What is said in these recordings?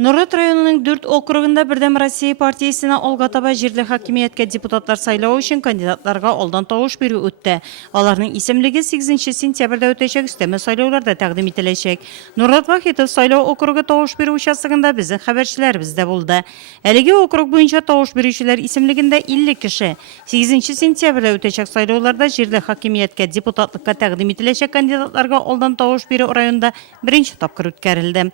Нұрат районының 4 округында Бірдем Россия партиясына Олгатаба жерлі хакимиятке депутаттар сайлау үшін кандидаттарға олдан тауыш беру өтті. Аларның исемлігі 8 сентябрьда өтешек үстеме сайлауларда тәқдим ителешек. Нұрат Вахитов сайлау округы тауыш беру участогында біздің хабарчыларыбызда болды. Әлеге округ бойынша тауыш берушілер исемлігінде 50 кіші. 8 сентябрьда өтешек сайлауларда жерлі хакимиятке депутатлыққа тәқдим ителешек кандидаттарға олдан тауыш беру районында бірінші тапқыр өткәрілді.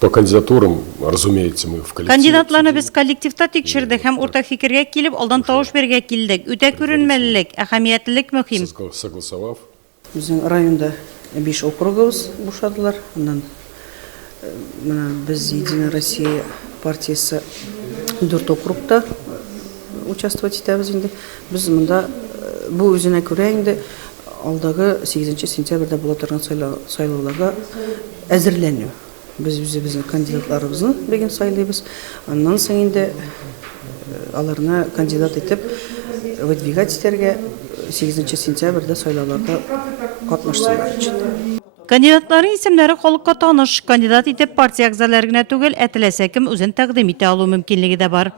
По кандидатурам, разумеется, мы в коллективе. Кандидатларны без коллективта тикшердек һәм уртак фикергә килеп, алдан тавыш бергә килдек. Үтә күренмәлелек, әһәмиятлелек мөһим. Согласовав. Безнең районда 5 округыбыз бушадылар. Аннан без Единая Россия партиясы 4 округта участвовать итәбез инде. Без монда бу үзенә күрә инде алдагы 8 сентябрьдә була торган сайлауларга әзерләнү. Biz bizning kandidatlarımızı bugün sayılıyız. Ondan sonra da alarına kandidat etip выдвигательlerге 8 sentyabrda saylovlarda qatnashsınlar için. Кандидатларын исемләре халыкка таныш. Кандидат итеп партия әгъзалары гына түгел, әтеләсә кем үзен тәкъдим итә алу мөмкинлеге дә бар.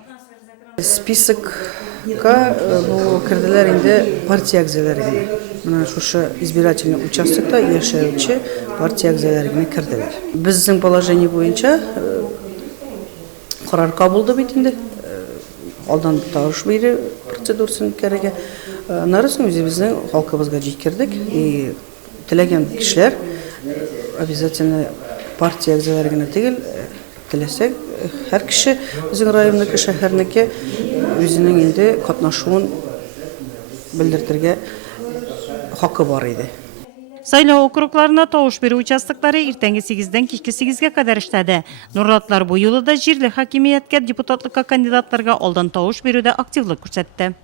Списокка бу кирделәр инде партия әгъзалары гына. Менә шушы избирательный участокта яшәүче партия әгъзалары гына кирделәр. Безнең положение буенча карар кабулды бит инде. Алдан тавыш бирү процедурасын кирәгә. Нарысын үзебезнең халкыбызга җиткердек. И теләгән кешеләр обязательно партия әгъзалары гына түгел, теләсәк һәр кеше безнең районныкы, шәһәрнеке үзенең инде катнашуын белдертергә хакы бар иде. Сайлау округларына тавыш беру участоклары иртәнге 8-дән кичке 8-гә кадәр эшләде. Нуратлар бу юлы да җирле хакимияткә депутатлыкка кандидатларга алдан тавыш бирүдә активлык күрсәтте.